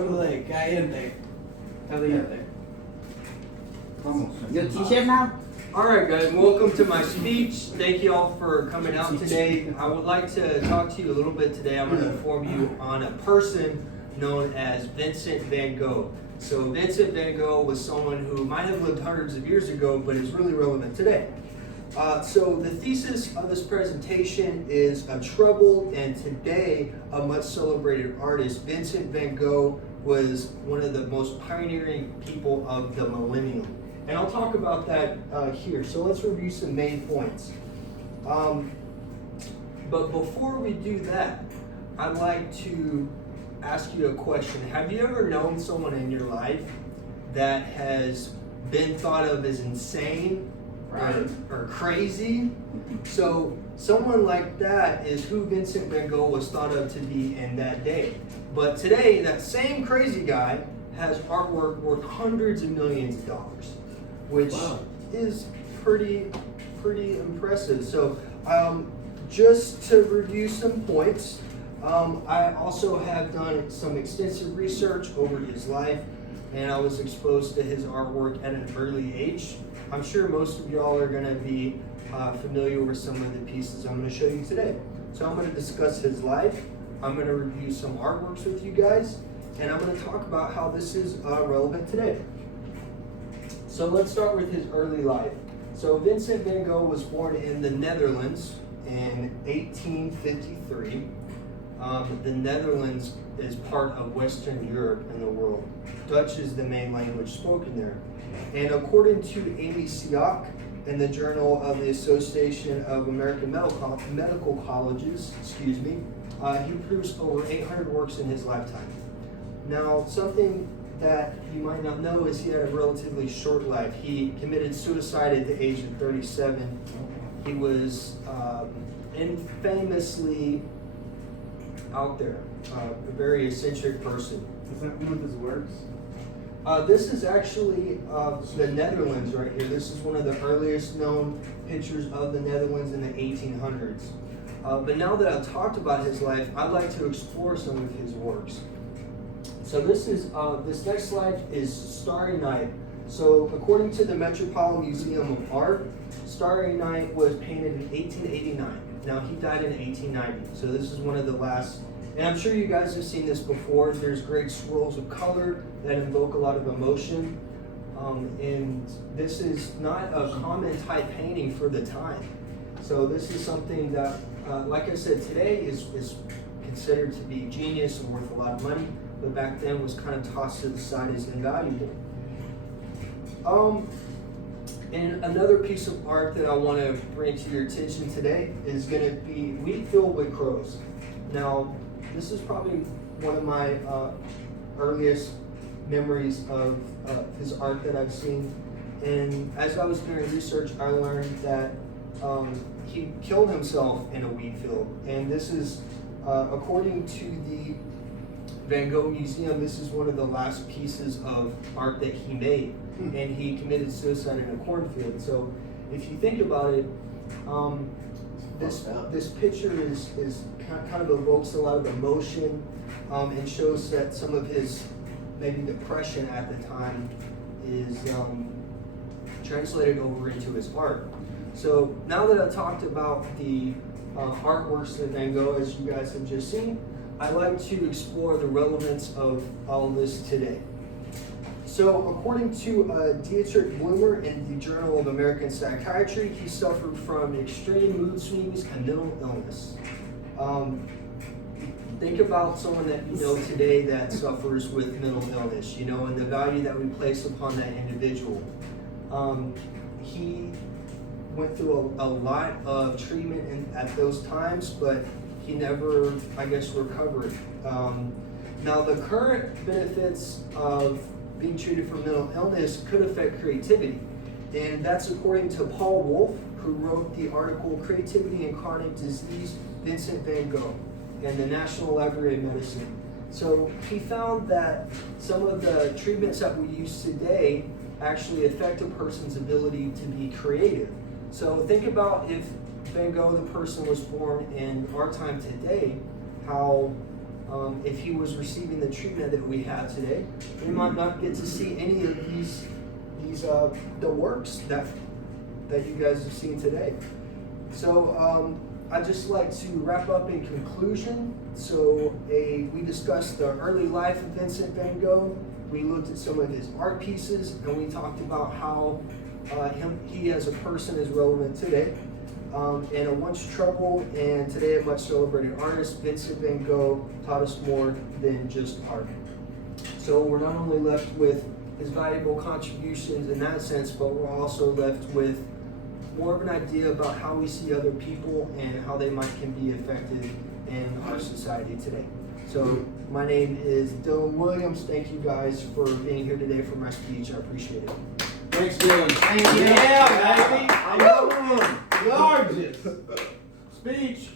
Absolutely, caliente. Caliente. Vamos. Your t-shirt now? All right, guys, welcome to my speech. Thank you all for coming out today. I would like to talk to you a little bit today. I'm going to inform you on a person known as Vincent van Gogh. So Vincent van Gogh was someone who might have lived hundreds of years ago, but is really relevant today. So the thesis of this presentation is a troubled and today a much celebrated artist. Vincent van Gogh was one of the most pioneering people of the millennium. And I'll talk about that here. So let's review some main points. But before we do that, I'd like to ask you a question. Have you ever known someone in your life that has been thought of as insane or crazy? So someone like that is who Vincent van Gogh was thought of to be in that day. But today, that same crazy guy has artwork worth hundreds of millions of dollars, which is pretty impressive. So just to review some points, I also have done some extensive research over his life, and I was exposed to his artwork at an early age. I'm sure most of y'all are going to be familiar with some of the pieces I'm going to show you today. So I'm going to discuss his life, I'm going to review some artworks with you guys, and I'm going to talk about how this is relevant today. So let's start with his early life. So Vincent van Gogh was born in the Netherlands in 1853. The Netherlands is part of Western Europe in the world. Dutch is the main language spoken there. And according to Amy Siak in the Journal of the Association of American Medical Colleges, he produced over 800 works in his lifetime. Now, something that you might not know is he had a relatively short life. He committed suicide at the age of 37. He was infamously out there, a very eccentric person. Is that one of his works? This is actually the Netherlands right here. This is one of the earliest known pictures of the Netherlands in the 1800s. But now that I've talked about his life, I'd like to explore some of his works. So this next slide is Starry Night. So according to the Metropolitan Museum of Art, Starry Night was painted in 1889. Now he died in 1890. So this is one of the last, and I'm sure you guys have seen this before. There's great swirls of color that invoke a lot of emotion. And this is not a common type painting for the time. So this is something that, like I said, today is considered to be genius and worth a lot of money, but back then was kind of tossed to the side as invaluable. And another piece of art that I want to bring to your attention today is going to be Wheat Field with Crows. Now, this is probably one of my earliest memories of his art that I've seen. And as I was doing research, I learned that he killed himself in a wheat field. And this is, according to the Van Gogh Museum, this is one of the last pieces of art that he made. And he committed suicide in a cornfield. So if you think about it, this picture is kind of evokes a lot of emotion and shows that some of his maybe depression at the time is translated over into his art. So now that I've talked about the artworks of Van Gogh, as you guys have just seen, I'd like to explore the relevance of all of this today. So according to Dietrich Blumer in the Journal of American Psychiatry, he suffered from extreme mood swings and mental illness. Think about someone that you know today that suffers with mental illness, and the value that we place upon that individual. He went through a lot of treatment at those times, but he never, recovered. Now, the current benefits of being treated for mental illness could affect creativity. And that's according to Paul Wolf, who wrote the article Creativity and Chronic Disease, Vincent van Gogh, and the National Library of Medicine. So he found that some of the treatments that we use today actually affect a person's ability to be creative. So think about if Van Gogh, the person, was born in our time today, how if he was receiving the treatment that we have today, we might not get to see any of these the works that you guys have seen today. So I'd just like to wrap up in conclusion. So we discussed the early life of Vincent van Gogh. We looked at some of his art pieces, and we talked about how he as a person is relevant today. And a once troubled and today a much celebrated artist, Vincent van Gogh taught us more than just art. So we're not only left with his valuable contributions in that sense, but we're also left with more of an idea about how we see other people and how they can be affected in our society today. So my name is Dylan Williams. Thank you guys for being here today for my speech. I appreciate it. Thanks, Dylan. Thank you. Yeah, baby. Gorgeous. Speech.